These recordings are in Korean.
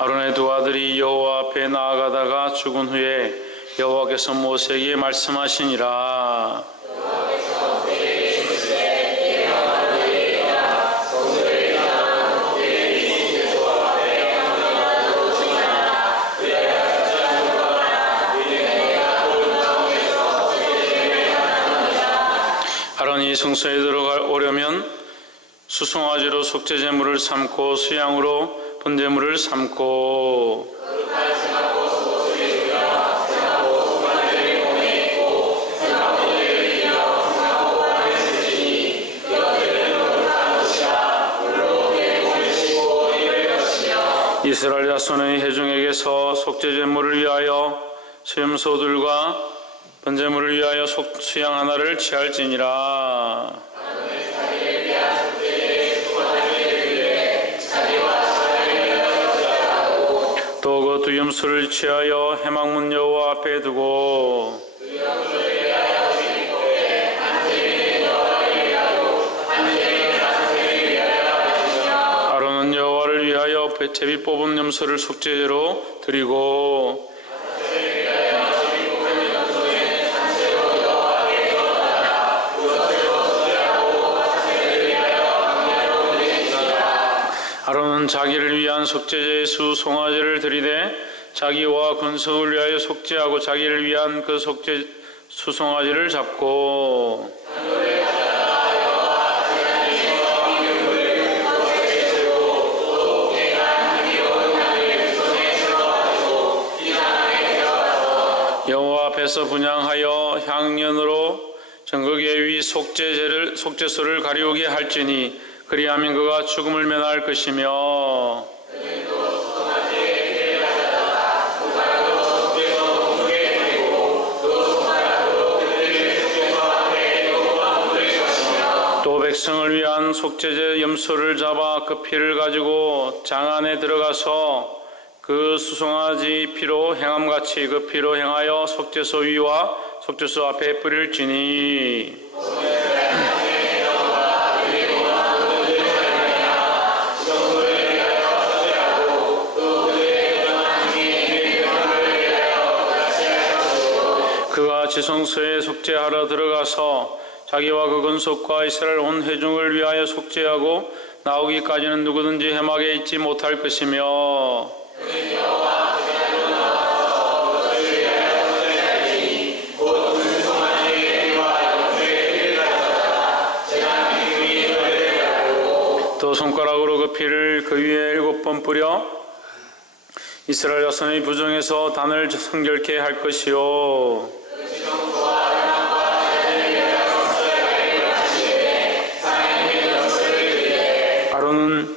아론의 두 아들이 여호와 앞에 나아가다가 죽은 후에 여호와께서 모세에게 말씀하시니라. 아론이 성소에 들어오려면 수송아지로 속죄제물을 삼고 수양으로 번제물을 삼고 이스라엘 자손의 회중에게서 속죄제물을 위하여 수염소들과 번제물을 위하여 수양 하나를 취할지니라. 또 그 두 염소를 취하여 회막문 여호와 앞에 두고 아론은 여호와를 위하여 제비 뽑은 염소를 속죄제로 드리고 아론은 자기를 위한 속죄제의 수송아지를 드리되 자기와 권속을 위하여 속죄하고 자기를 위한 그 속죄 수송아지를 잡고 여호와 앞에서 분향하여 향연으로 전극의 위 속죄소를 가리우게 할지니 그리하면 그가 죽음을 면할 것이며 또 백성을 위한 속죄제 염소를 잡아 그 피를 가지고 장 안에 들어가서 그 수송아지 피로 행함같이 그 피로 행하여 속죄소 위와 속죄소 앞에 뿌릴지니 그가 지성소에 속죄하러 들어가서 자기와 그 권속과 이스라엘 온 회중을 위하여 속죄하고 나오기까지는 누구든지 회막에 있지 못할 것이며 또 손가락으로 그 피를 그 위에 7번 뿌려 이스라엘 자손의 부정에서 단을 성결케 할 것이요 아론은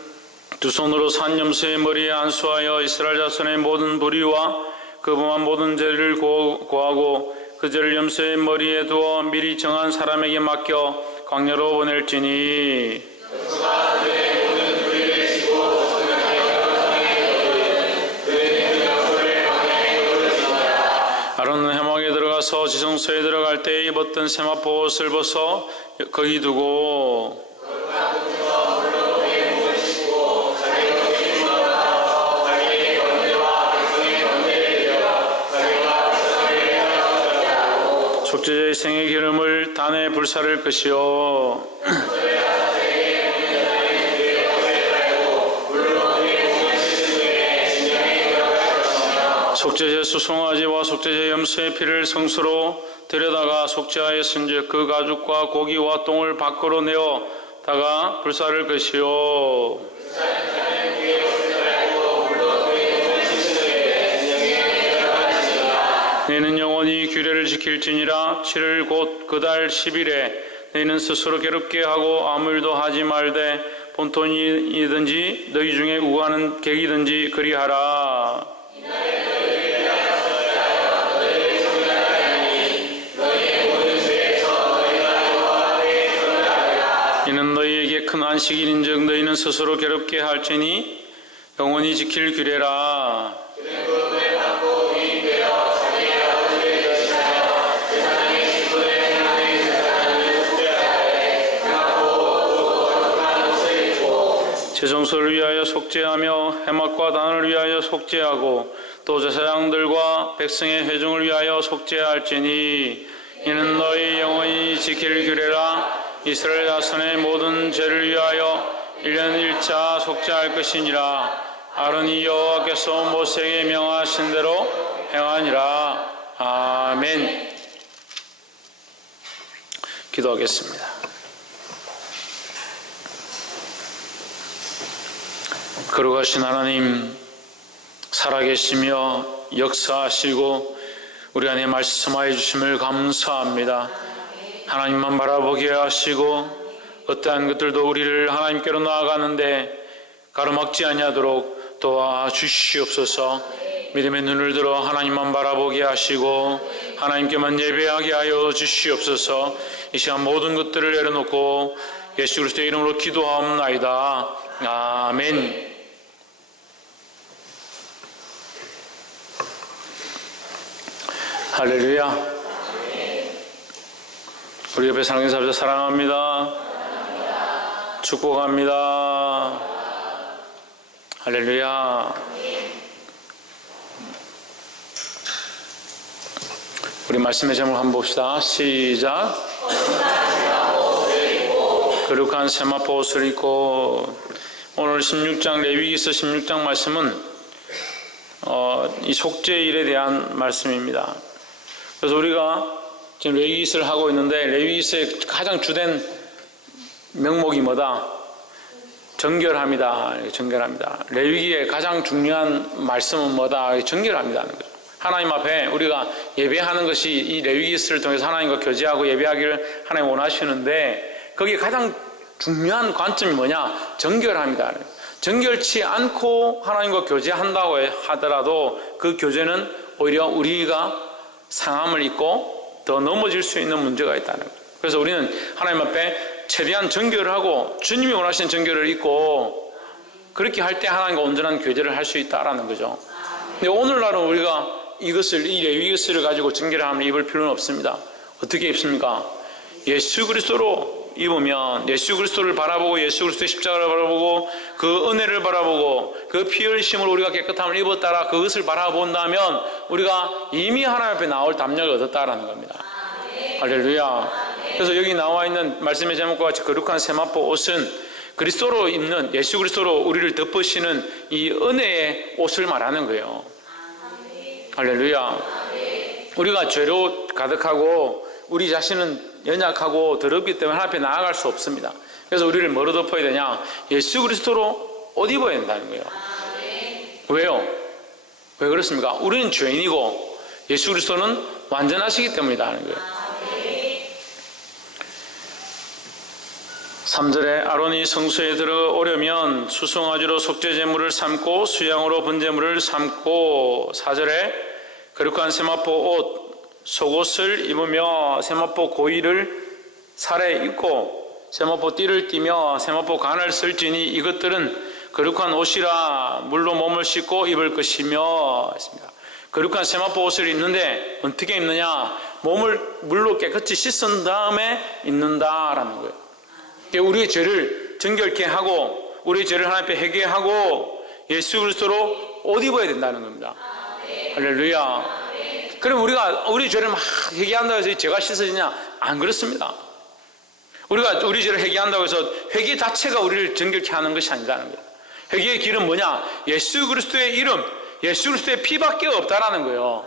두 손으로 산 염소의 머리에 안수하여 이스라엘 자손의 모든 불의와 그 범한 모든 죄를 고하고 그 죄를 염소의 머리에 두어 미리 정한 사람에게 맡겨 광야로 보낼지니 아론은 회막에 들어가서 지성소에 들어갈 때 입었던 세마포 옷을 벗어 거기 두고 속죄제의 생의 기름을 단에 불사를 것이요 속죄제 수송아지와 속죄제 염소의 피를 성수로 들여다가 속죄하였은즉 그 가죽과 고기와 똥을 밖으로 내어다가 불사를 것이요 너희는 영원히 규례를 지킬지니라 7일 곧 그 달 10일에 너희는 스스로 괴롭게 하고 아무 일도 하지 말되 본토이든지 너희 중에 우하는 객이든지 그리하라. 이는 너희에게 큰 안식일인즉 너희는 스스로 괴롭게 할지니 영원히 지킬 규례라. 지성소를 위하여 속죄하며 해막과 단을 위하여 속죄하고 또 제사장들과 백성의 회중을 위하여 속죄할지니 이는 너희 영원히 지킬 규례라. 이스라엘 자손의 모든 죄를 위하여 1년 1차 속죄할 것이니라. 아론이 여호와께서 모세에게 명하신 대로 행하니라. 아멘. 기도하겠습니다. 거룩하신 하나님, 살아계시며 역사하시고 우리 안에 말씀하여 주심을 감사합니다. 하나님만 바라보게 하시고 어떠한 것들도 우리를 하나님께로 나아가는데 가로막지 아니하도록 도와주시옵소서. 믿음의 눈을 들어 하나님만 바라보게 하시고 하나님께만 예배하게 하여 주시옵소서. 이 시간 모든 것들을 내려놓고 예수 그리스도의 이름으로 기도하옵나이다. 아멘. 할렐루야. 우리 옆에 사랑하는 사람들 사랑합니다. 축복합니다. 할렐루야. 우리 말씀의 제목을 한번 봅시다. 시작. 거룩한 세마포 옷을 입고. 오늘 16장 레위기서 16장 말씀은 이 속죄일에 대한 말씀입니다. 그래서 우리가 지금 레위기서를 하고 있는데 레위기서의 가장 주된 명목이 뭐다? 정결합니다. 정결합니다. 레위기의 가장 중요한 말씀은 뭐다? 정결합니다. 하나님 앞에 우리가 예배하는 것이 이 레위기서를 통해서 하나님과 교제하고 예배하기를 하나님 원하시는데 거기에 가장 중요한 관점이 뭐냐? 정결합니다. 정결치 않고 하나님과 교제한다고 하더라도 그 교제는 오히려 우리가 상함을 입고 더 넘어질 수 있는 문제가 있다는 거예요. 그래서 우리는 하나님 앞에 최대한 정결을 하고 주님이 원하시는 정결을 입고 그렇게 할 때 하나님과 온전한 교제를 할 수 있다라는 거죠. 근데 오늘날은 우리가 이 레위기서를 가지고 정결을 하면 입을 필요는 없습니다. 어떻게 입습니까? 예수 그리스도로 입으면 예수 그리스도를 바라보고 예수 그리스도의 십자가를 바라보고 그 은혜를 바라보고 그 피 흘리심으로 우리가 깨끗함을 입었다라 그것을 바라본다면 우리가 이미 하나님 앞에 나올 담력을 얻었다라는 겁니다. 할렐루야. 그래서 여기 나와 있는 말씀의 제목과 같이 거룩한 세마포 옷은 그리스도로 입는 예수 그리스도로 우리를 덮으시는 이 은혜의 옷을 말하는 거예요. 할렐루야. 우리가 죄로 가득하고 우리 자신은 연약하고 더럽기 때문에 하나님 앞에 나아갈 수 없습니다. 그래서 우리를 뭐로 덮어야 되냐? 예수 그리스도로 옷 입어야 된다는 거예요. 왜요? 왜 그렇습니까? 우리는 죄인이고 예수 그리스도는 완전하시기 때문이라는 거예요. 3절에 아론이 성소에 들어오려면 수송아지로 속죄제물을 삼고 수양으로 번제물을 삼고 4절에 거룩한 세마포 옷 속옷을 입으며 세마포 고이를 살에 입고 세마포 띠를 띠며 세마포 간을 쓸지니 이것들은 거룩한 옷이라 물로 몸을 씻고 입을 것이며 했습니다. 거룩한 세마포 옷을 입는데 어떻게 입느냐? 몸을 물로 깨끗이 씻은 다음에 입는다라는 거예요. 우리의 죄를 정결케 하고 우리의 죄를 하나님 앞에 회개하고 예수 그리스도로 옷 입어야 된다는 겁니다. 할렐루야. 그럼 우리가 우리 죄를 막 회개한다고 해서 죄가 씻어지냐? 안 그렇습니다. 우리가 우리 죄를 회개한다고 해서 회개 자체가 우리를 정결케 하는 것이 아니라는 거예요. 회개의 길은 뭐냐? 예수 그리스도의 이름, 예수 그리스도의 피밖에 없다라는 거예요.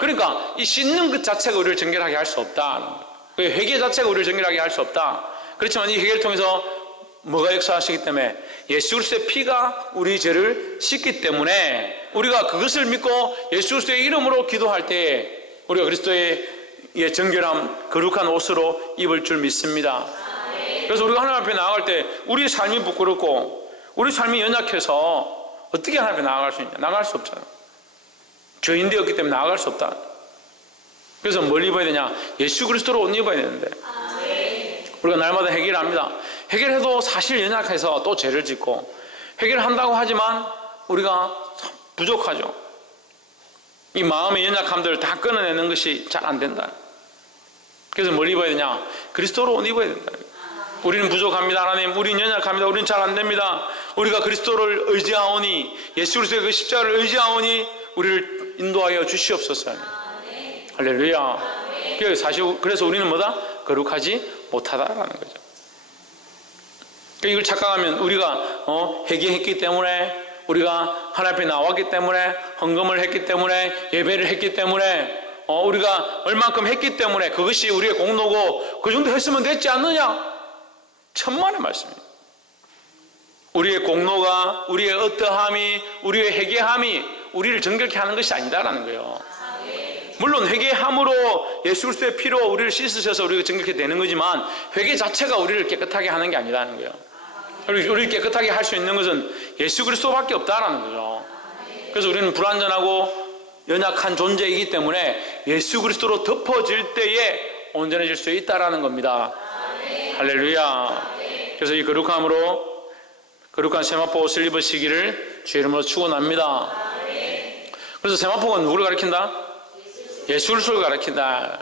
그러니까 이 씻는 것 자체가 우리를 정결하게 할 수 없다. 회개 자체가 우리를 정결하게 할 수 없다. 그렇지만 이 회개를 통해서 뭐가 역사하시기 때문에 예수 그리스도의 피가 우리 죄를 씻기 때문에 우리가 그것을 믿고 예수 그리스도의 이름으로 기도할 때 우리가 그리스도의 정결함, 거룩한 옷으로 입을 줄 믿습니다. 그래서 우리가 하나님 앞에 나아갈 때 우리의 삶이 부끄럽고 우리 삶이 연약해서 어떻게 하나님 앞에 나아갈 수 있냐? 나아갈 수 없잖아. 죄인 되었기 때문에 나아갈 수 없다. 그래서 뭘 입어야 되냐? 예수 그리스도로 옷 입어야 되는데 우리가 날마다 회개를 합니다. 회개를 해도 사실 연약해서 또 죄를 짓고 회개를 한다고 하지만 우리가 참 부족하죠. 이 마음의 연약함들을 다 끊어내는 것이 잘 안 된다. 그래서 뭘 입어야 되냐? 그리스도로 옷 입어야 된다. 우리는 부족합니다. 하나님, 우리는 연약합니다. 우리는 잘 안됩니다. 우리가 그리스도를 의지하오니, 예수 그리스도의 그 십자가를 의지하오니 우리를 인도하여 주시옵소서. 할렐루야. 그래서 우리는 뭐다? 거룩하지 못하다라는 거죠. 이걸 착각하면 우리가 회개했기 때문에, 우리가 하나님 앞에 나왔기 때문에, 헌금을 했기 때문에, 예배를 했기 때문에, 우리가 얼만큼 했기 때문에 그것이 우리의 공로고 그 정도 했으면 됐지 않느냐? 천만의 말씀입니다. 우리의 공로가, 우리의 어떠함이, 우리의 회개함이 우리를 정결케 하는 것이 아니다라는 거예요. 물론 회개함으로 예수 그리스도의 피로 우리를 씻으셔서 우리가 정결케 되는 거지만, 회개 자체가 우리를 깨끗하게 하는 게 아니라는 거예요. 우리를 깨끗하게 할 수 있는 것은 예수 그리스도밖에 없다라는 거죠. 그래서 우리는 불완전하고 연약한 존재이기 때문에 예수 그리스도로 덮어질 때에 온전해질 수 있다라는 겁니다. 할렐루야. 그래서 이 거룩함으로, 거룩한 세마포 옷을 입으시기를 주의 이름으로 축원합니다. 그래서 세마포가 누구를 가리킨다? 예수 그리스도를 가리킨다.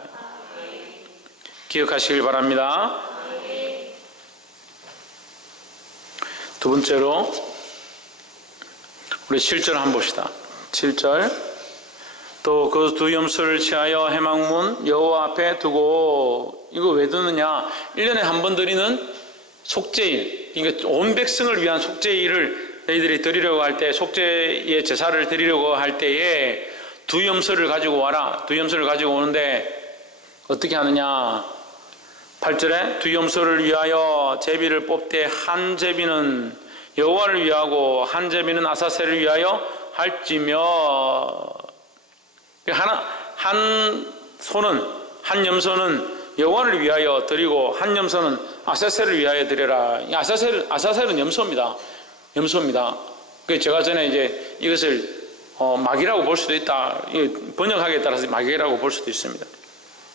기억하시길 바랍니다. 두 번째로 우리 7절 한번 봅시다. 7절. 또 그 두 염소를 취하여 회막문 여호와 앞에 두고, 이거 왜 두느냐? 1년에 한 번 드리는 속죄일, 그러니까 온 백성을 위한 속죄일을 너희들이 드리려고 할 때, 속죄의 제사를 드리려고 할 때에 두 염소를 가지고 와라. 두 염소를 가지고 오는데 어떻게 하느냐? 8절에 두 염소를 위하여 제비를 뽑되 한 제비는 여호와를 위하고 한 제비는 아사셀을 위하여 할지며, 한 한 염소는 여호와를 위하여 드리고 한 염소는 아사셀을 위하여 드려라. 아사셀은 염소입니다. 그래서 제가 전에 이제 이것을 막이라고 볼 수도 있다. 번역하기에 따라서 막이라고 볼 수도 있습니다.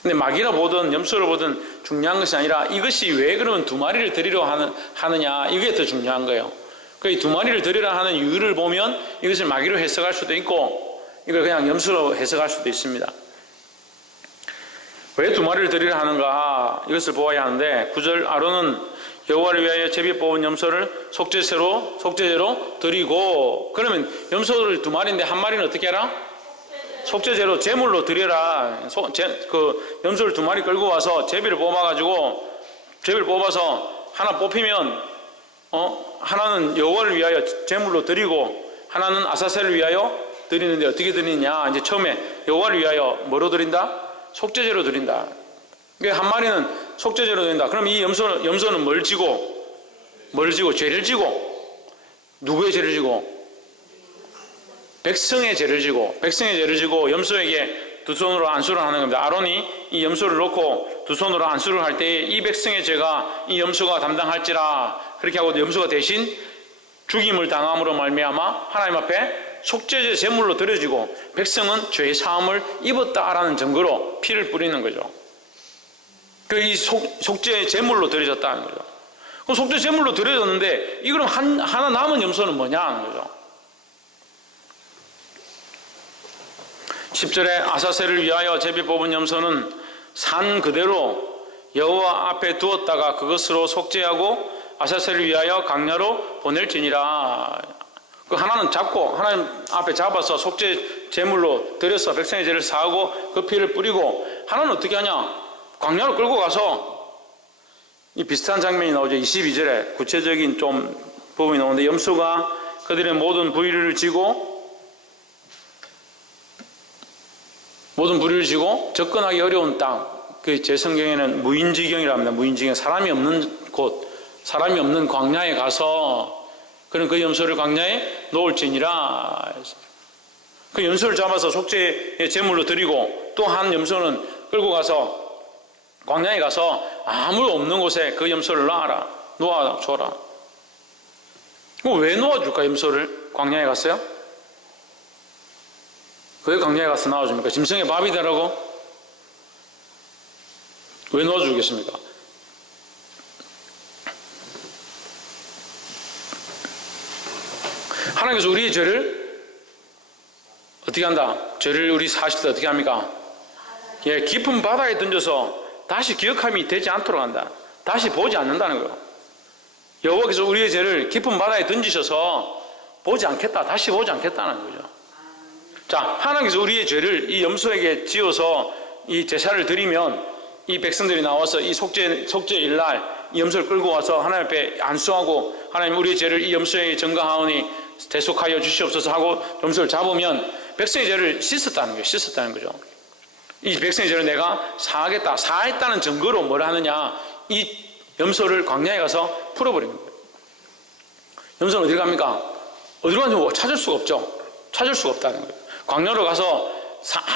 근데 막이라 보든 염소를 보든 중요한 것이 아니라, 이것이 왜 그러면 두 마리를 드리려 하느냐, 이게 더 중요한 거예요. 그 두 마리를 드리려 하는 이유를 보면 이것을 막이로 해석할 수도 있고, 이걸 그냥 염소로 해석할 수도 있습니다. 왜 두 마리를 드리려 하는가, 이것을 보아야 하는데, 9절 아론은 여호와를 위하여 제비 뽑은 염소를 속죄제로 드리고, 그러면 염소를 두 마리인데 한 마리는 어떻게 하라? 속죄제로 제물로 드려라. 그 염소를 두 마리 끌고 와서 제비를 뽑아서 하나 뽑히면 하나는 여호와를 위하여 제물로 드리고 하나는 아사셀을 위하여 드리는데, 어떻게 드리느냐? 이제 처음에 여호와를 위하여 뭐로 드린다? 속죄제로 드린다. 그러니까 한 마리는 속죄제로 드린다. 그럼 이 염소는 뭘 지고? 죄를 지고. 누구의 죄를 지고? 백성의 죄를 지고 염소에게 두 손으로 안수를 하는 겁니다. 아론이 이 염소를 놓고 두 손으로 안수를 할 때에 이 백성의 죄가 이 염소가 담당할지라, 그렇게 하고 염소가 대신 죽임을 당함으로 말미암아 하나님 앞에 속죄제 제물로 드려지고, 백성은 죄의 사함을 입었다라는 증거로 피를 뿌리는 거죠. 이 속죄 제물로 드려졌다는 거죠. 그럼 속죄 제물로 드려졌는데, 이 그럼 하나 남은 염소는 뭐냐 하는 거죠. 10절에 아사셀을 위하여 제비 뽑은 염소는 산 그대로 여호와 앞에 두었다가 그것으로 속죄하고 아사셀을 위하여 강야로 보낼지니라. 그 하나는 잡고 하나님 앞에 잡아서 속죄 제물로 드려서 백성의 죄를 사하고 그 피를 뿌리고, 하나는 어떻게 하냐? 광야로 끌고 가서, 이 비슷한 장면이 나오죠. 22절에 구체적인 좀 부분이 나오는데, 염소가 그들의 모든 부위를 지고 접근하기 어려운 땅, 그 제 성경에는 무인지경이라고 합니다. 무인지경, 사람이 없는 곳, 사람이 없는 광야에 가서 그는 그 염소를 광야에 놓을지니라. 그 염소를 잡아서 속죄의 제물로 드리고, 또 한 염소는 끌고 가서 광야에 가서 아무도 없는 곳에 그 염소를 놓아줘라. 왜 놓아줄까? 염소를 광야에 갔어요? 왜 광야에 가서 나와줍니까? 짐승의 밥이 되라고? 왜 놓아주겠습니까? 하나님께서 우리의 죄를 어떻게 한다? 죄를 우리 사실 때 어떻게 합니까? 깊은 바다에 던져서 다시 기억함이 되지 않도록 한다. 다시 보지 않는다는 거예요. 여호와께서 우리의 죄를 깊은 바다에 던지셔서 보지 않겠다, 다시 보지 않겠다는 거죠. 자, 하나님께서 우리의 죄를 이 염소에게 지어서 이 제사를 드리면 이 백성들이 나와서 이 속죄일날 이 염소를 끌고 와서 하나님 앞에 안수하고, 하나님 우리의 죄를 이 염소에게 전가하오니 대속하여 주시옵소서 하고 염소를 잡으면 백성의 죄를 씻었다는 거예요. 씻었다는 거죠. 이 백성의 죄를 내가 사하겠다, 사했다는 증거로 뭘 하느냐, 이 염소를 광야에 가서 풀어버리는 거예요. 염소는 어디 갑니까? 어디로 가는지 찾을 수가 없죠. 찾을 수가 없다는 거예요. 광야로 가서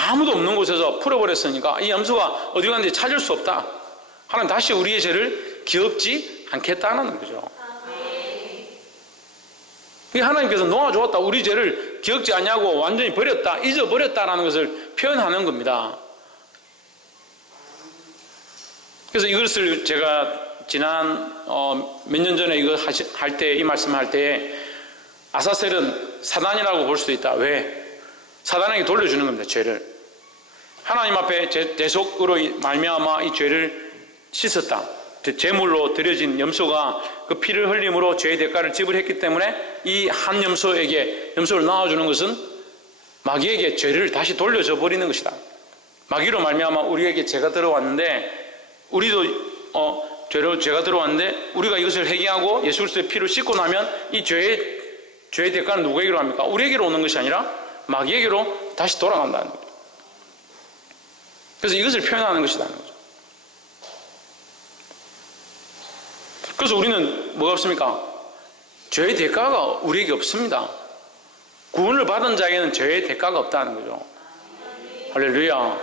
아무도 없는 곳에서 풀어버렸으니까 이 염소가 어디 갔는지 찾을 수 없다. 하나님 다시 우리의 죄를 기억지 않겠다는 거죠. 하나님께서 놓아주었다, 우리 죄를 기억지 않냐고 완전히 버렸다, 잊어버렸다라는 것을 표현하는 겁니다. 그래서 이것을 제가 지난 몇 년 전에 이거 할 때, 이 말씀을 할 때 아사셀은 사단이라고 볼 수도 있다. 왜? 사단에게 돌려주는 겁니다. 죄를 하나님 앞에 대속으로 말미암아 이 죄를 씻었다, 제물로 드려진 염소가 그 피를 흘림으로 죄의 대가를 지불했기 때문에 이 한 염소를 낳아주는 것은 마귀에게 죄를 다시 돌려줘 버리는 것이다. 마귀로 말미암아 우리에게 죄가 들어왔는데, 우리도 죄가 들어왔는데 우리가 이것을 회개하고 예수 그리스도의 피로 씻고 나면 이 죄의 대가는 누구에게로 합니까? 우리에게로 오는 것이 아니라 마귀에게로 다시 돌아간다는 거죠. 그래서 이것을 표현하는 것이라는 거죠. 그래서 우리는 뭐가 없습니까? 죄의 대가가 우리에게 없습니다. 구원을 받은 자에게는 죄의 대가가 없다는 거죠. 할렐루야.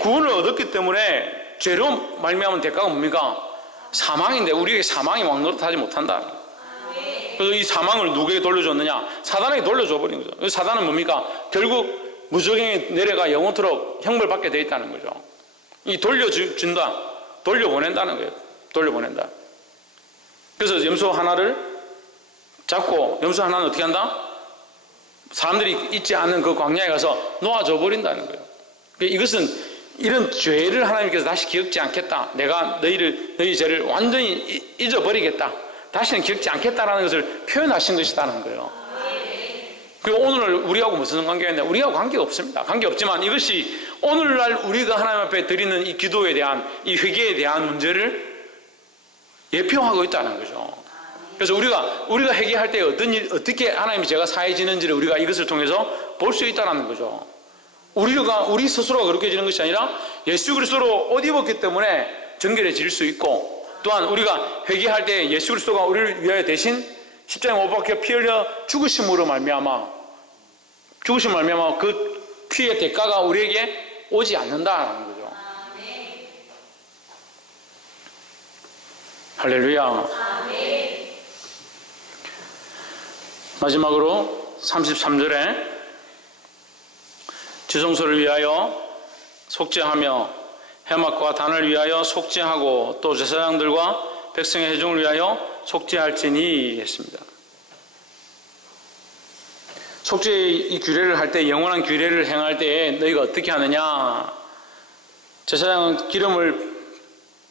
구원을 얻었기 때문에 죄로 말미암은 대가가 뭡니까? 사망인데 우리에게 사망이 왕노릇하지 못한다. 그래서 이 사망을 누구에게 돌려줬느냐? 사단에게 돌려줘 버린 거죠. 사단은 뭡니까? 결국 무저갱에 내려가 영원토록 형벌받게 되어 있다는 거죠. 이 돌려준다, 돌려보낸다는 거예요. 돌려보낸다. 그래서 염소 하나를 잡고 염소 하나는 어떻게 한다? 사람들이 있지 않은 그 광야에 가서 놓아줘 버린다는 거예요. 이것은 이런 죄를 하나님께서 다시 기억지 않겠다, 내가 너희 죄를 완전히 잊어버리겠다, 다시는 기억지 않겠다라는 것을 표현하신 것이라는 거예요. 그리고 오늘날 우리하고 무슨 관계가 있냐? 우리하고 관계가 없습니다. 관계없지만 이것이 오늘날 우리가 하나님 앞에 드리는 이 기도에 대한, 이 회개에 대한 문제를 예표하고 있다는 거죠. 그래서 우리가 회개할 때 어떻게 하나님이 죄가 사해지는지를 우리가 이것을 통해서 볼 수 있다는 거죠. 우리 스스로가 그렇게 지는 것이 아니라 예수 그리스도로 옷 입었기 때문에 정결해질 수 있고, 또한 우리가 회개할 때 예수 그리스도가 우리를 위하여 대신 십자가에 못 박혀 피 흘려 죽으심으로 말미암아 그 피의 대가가 우리에게 오지 않는다는 거죠. 할렐루야. 마지막으로 33절에 지성소를 위하여 속죄하며 해막과 단을 위하여 속죄하고 또 제사장들과 백성의 회중을 위하여 속죄할지니 했습니다. 속죄의 이 규례를 할 때, 영원한 규례를 행할 때에 너희가 어떻게 하느냐? 제사장은 기름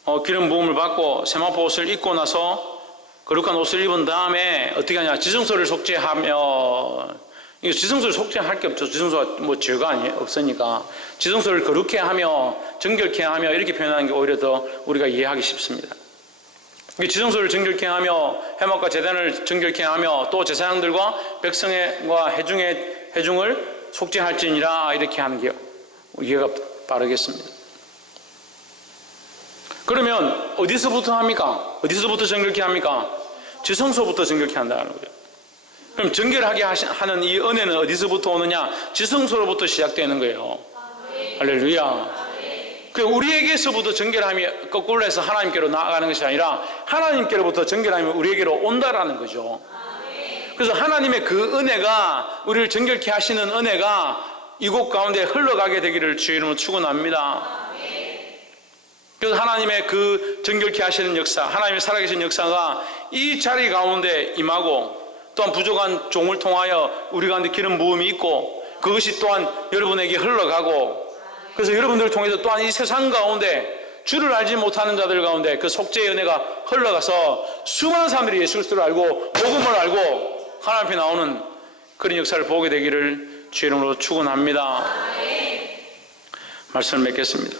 부음을 받고 세마포 옷을 입고 나서 거룩한 옷을 입은 다음에 어떻게 하냐? 지성소를 속죄하며, 이거 지성소를 속죄할 게 없죠. 지성소가 뭐 죄가 없으니까 지성소를 거룩해 하며 정결케 하며 이렇게 표현하는 게 오히려 더 우리가 이해하기 쉽습니다. 지성소를 정결케 하며 해막과 제단을 정결케 하며 또 제사장들과 백성과 회중을 속죄할지니라, 이렇게 하는 게 이해가 빠르겠습니다. 그러면 어디서부터 합니까? 어디서부터 정결케 합니까? 지성소부터 정결케 한다는 거예요. 그럼 정결하게 하는 이 은혜는 어디서부터 오느냐? 지성소로부터 시작되는 거예요. 할렐루야. 우리에게서부터 정결함이 거꾸로 해서 하나님께로 나아가는 것이 아니라 하나님께로부터 정결함이 우리에게로 온다라는 거죠. 그래서 하나님의 그 은혜가, 우리를 정결케 하시는 은혜가 이곳 가운데 흘러가게 되기를 주의 이름으로 축원합니다. 그래서 하나님의 그 정결케 하시는 역사, 하나님의 살아계신 역사가 이 자리 가운데 임하고, 또한 부족한 종을 통하여 우리 가운데 기름 부음이 있고, 그것이 또한 여러분에게 흘러가고, 그래서 여러분들을 통해서 또한 이 세상 가운데 주를 알지 못하는 자들 가운데 그 속죄의 은혜가 흘러가서 수많은 사람들이 예수 그리스도를 알고 복음을 알고 하나님 앞에 나오는 그런 역사를 보게 되기를 주의 이름으로 축원합니다. 말씀을 맺겠습니다.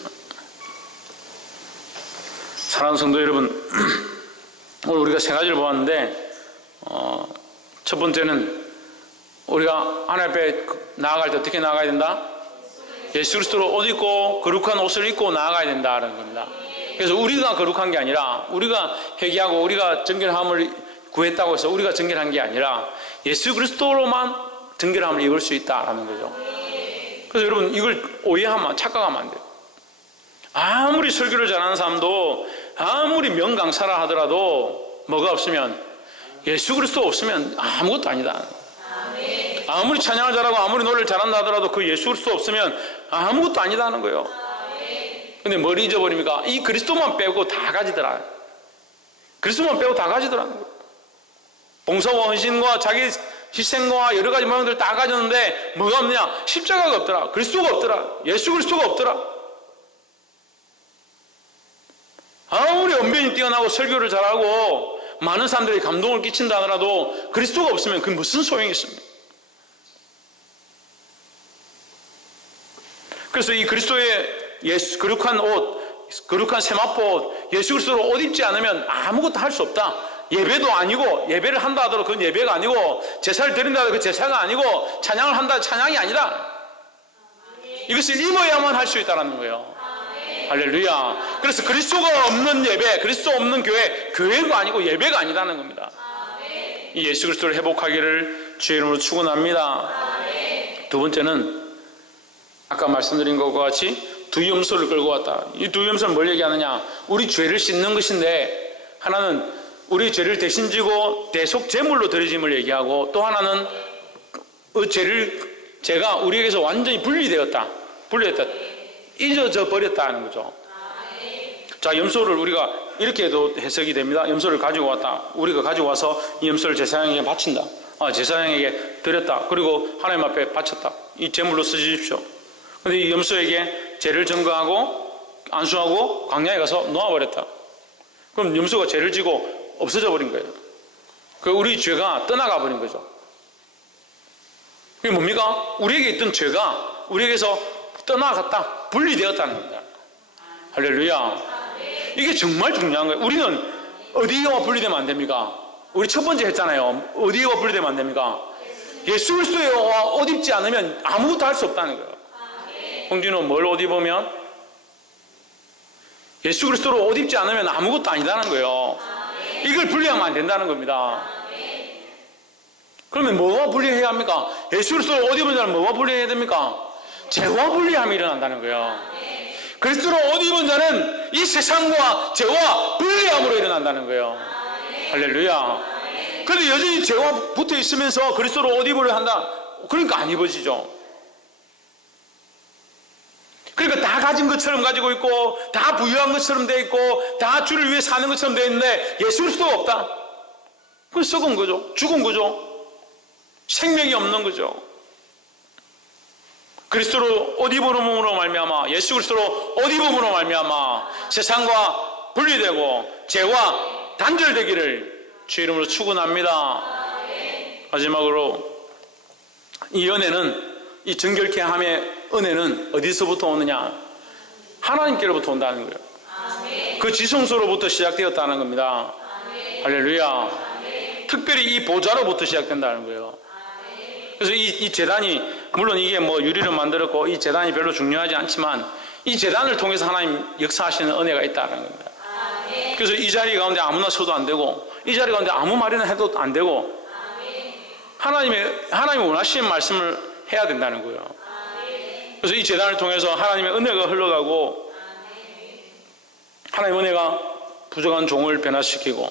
사랑하는 성도 여러분, 오늘 우리가 세 가지를 보았는데 첫 번째는 우리가 하나님 앞에 나아갈 때 어떻게 나아가야 된다? 예수 그리스도로 옷 입고 거룩한 옷을 입고 나아가야 된다는 겁니다. 그래서 우리가 거룩한 게 아니라 우리가 회개하고 우리가 정결함을 구했다고 해서 우리가 정결한 게 아니라 예수 그리스도로만 정결함을 입을 수 있다라는 거죠. 그래서 여러분 이걸 오해하면 착각하면 안 돼요. 아무리 설교를 잘하는 사람도 아무리 명강사라 하더라도 뭐가 없으면 예수 그리스도 없으면 아무것도 아니다. 아무리 찬양을 잘하고 아무리 노래를 잘한다 하더라도 그 예수 그리스도 없으면 아무것도 아니다는 거예요. 근데 뭘 잊어버립니까? 이 그리스도만 빼고 다 가지더라. 그리스도만 빼고 다 가지더라는 거예요. 봉사와 헌신과 자기 희생과 여러 가지 모양들 다 가졌는데 뭐가 없냐? 십자가가 없더라. 그리스도가 없더라. 예수 그리스도가 없더라. 아무리 언변이 뛰어나고 설교를 잘하고 많은 사람들이 감동을 끼친다 하더라도 그리스도가 없으면 그게 무슨 소용이 있습니까? 그래서 이 그리스도의 거룩한 옷, 거룩한 세마포 옷, 예수 그리스도로 옷 입지 않으면 아무것도 할 수 없다. 예배도 아니고, 예배를 한다 하더라도 그건 예배가 아니고, 제사를 드린다 하더라도 그 제사가 아니고, 찬양을 한다 하더라도 찬양이 아니다. 이것을 입어야만 할 수 있다는 거예요. 할렐루야. 그래서 그리스도가 없는 예배, 그리스도 없는 교회, 교회가 아니고 예배가 아니다는 겁니다. 이 예수 그리스도를 회복하기를 주의 이름으로 축원합니다. 두 번째는 아까 말씀드린 것과 같이 두 염소를 끌고 왔다. 이 두 염소는 뭘 얘기하느냐? 우리 죄를 씻는 것인데 하나는 우리 죄를 대신 지고 대속 제물로 드려짐을 얘기하고 또 하나는 그 죄가 우리에게서 완전히 분리되었다. 잊어져 버렸다 하는 거죠. 자, 염소를 우리가 이렇게도 해석이 됩니다. 염소를 가지고 왔다. 우리가 가지고 와서 이 염소를 제사장에게 바친다. 제사장에게 드렸다. 그리고 하나님 앞에 바쳤다. 이 제물로 쓰십시오. 근데 이 염소에게 죄를 증거하고 안수하고 광야에 가서 놓아버렸다. 그럼 염소가 죄를 지고 없어져 버린 거예요. 그 우리 죄가 떠나가 버린 거죠. 그게 뭡니까? 우리에게 있던 죄가 우리에게서 떠나갔다. 분리되었다는 겁니다. 할렐루야. 이게 정말 중요한 거예요. 우리는 어디와 분리되면 안 됩니까? 우리 첫 번째 했잖아요. 어디와 분리되면 안 됩니까? 예수 그리스도와 옷 입지 않으면 아무것도 할 수 없다는 거예요. 홍진호 뭘 옷 입으면? 예수 그리스도로 옷 입지 않으면 아무것도 아니다는 거예요. 이걸 분리하면 안 된다는 겁니다. 그러면 뭐와 분리해야 합니까? 예수 그리스도로 옷 입은 자는 뭐와 분리해야 됩니까? 죄와 분리함이 일어난다는 거예요. 그리스도로 옷 입은 자는 이 세상과 죄와 분리함으로 일어난다는 거예요. 할렐루야. 그런데 여전히 죄와 붙어 있으면서 그리스도로 옷 입으려 한다. 그러니까 안 입어지죠. 그러니까 다 가진 것처럼 가지고 있고 다 부유한 것처럼 돼 있고 다 주를 위해 사는 것처럼 돼 있는데 예수 그리스도가 없다. 그건 썩은 거죠. 죽은 거죠. 생명이 없는 거죠. 그리스도로 옷 입음으로 말미암아 예수 그리스도로 옷 입음으로 말미암아 세상과 분리되고 죄와 단절되기를 주의 이름으로 축원합니다. 마지막으로 이 은혜는 이 정결케 함의 은혜는 어디서부터 오느냐? 하나님께로부터 온다는 거예요. 그 지성소로부터 시작되었다는 겁니다. 할렐루야. 특별히 이 보좌로부터 시작된다는 거예요. 그래서 이 제단이 물론 이게 뭐 유리로 만들었고 이 제단이 별로 중요하지 않지만 이 제단을 통해서 하나님 역사하시는 은혜가 있다는 겁니다. 그래서 이 자리 가운데 아무나 서도 안 되고 이 자리 가운데 아무 말이나 해도 안 되고 하나님이 원하시는 말씀을 해야 된다는 거예요. 그래서 이 제단을 통해서 하나님의 은혜가 흘러가고 하나님의 은혜가 부족한 종을 변화시키고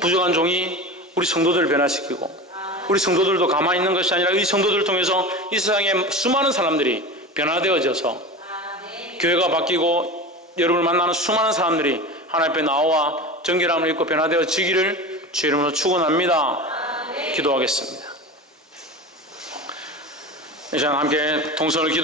부족한 종이 우리 성도들을 변화시키고 우리 성도들도 가만히 있는 것이 아니라 이 성도들을 통해서 이 세상에 수많은 사람들이 변화되어져서 교회가 바뀌고 여러분을 만나는 수많은 사람들이 하나님 앞에 나와 정결함을 입고 변화되어지기를 주의 이름으로 축원합니다. 기도하겠습니다. 이 시간 함께 동선을 기도